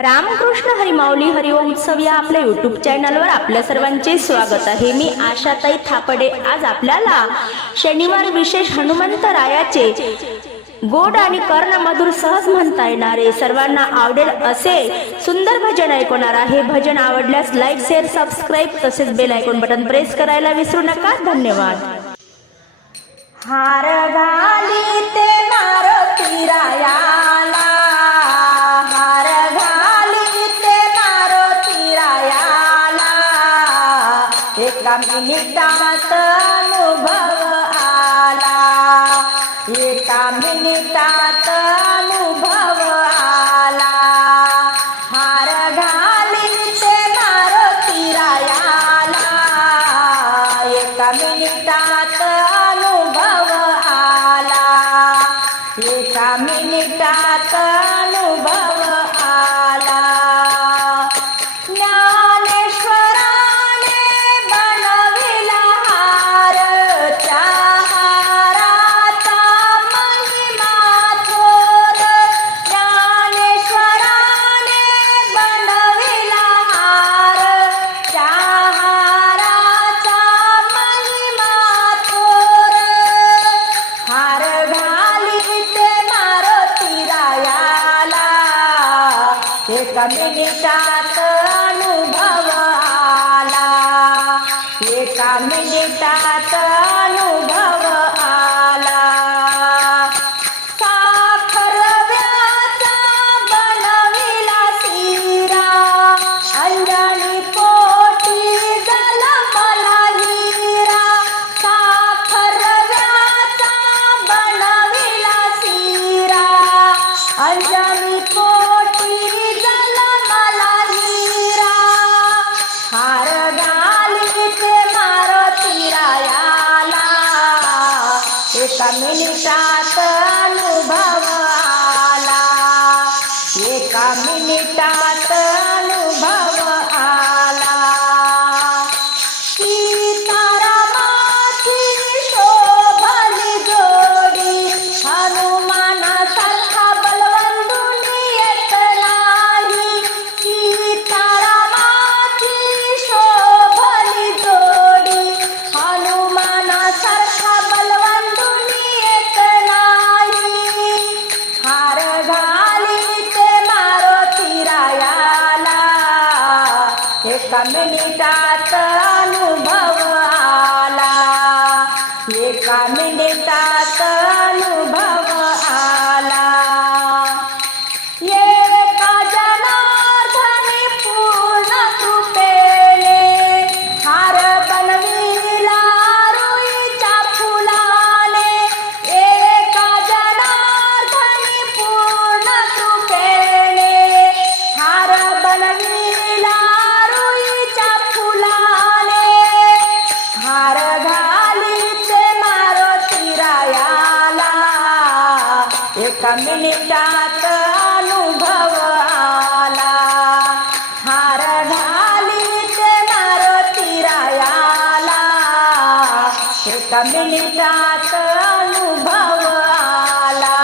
रामकृष्ण हरिमाऊली हरिवंशव या आपल्या युट्यूब चॅनलवर आपल्या सर्वांचे स्वागत आहे. मी आशाताई थापडे. आज आपल्याला शनिवार विशेष हनुमंत रायाचे गोड आणि कर्ण मधुर सहज म्हणता येणारे सर्वांना आवडेल असे सुंदर भजन ऐकवणार आहे. भजन आवडल्यास लाईक शेअर सबस्क्राईब तसेच बेल ऐकून बटन प्रेस करायला विसरू नका. धन्यवाद. हार घाली ते मारुती राया. मिनिटात अनुभव आला. एका मिनिटात अनुभव आला. हार घाली ते मारुती एका मिनिटात अनुभव आला. एका मिनिटात अनुभव आला. मिनिटात अनुभवाला एका मिनिटात एका मिनिटात अनुभव आला एका मिनिटात एका मिनिटात अनुभव. एका मिनिटात अनुभव आला हार झाली ते मारुती रायाला. एका मिनिटात अनुभव आला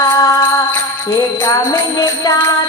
एका मिनिटात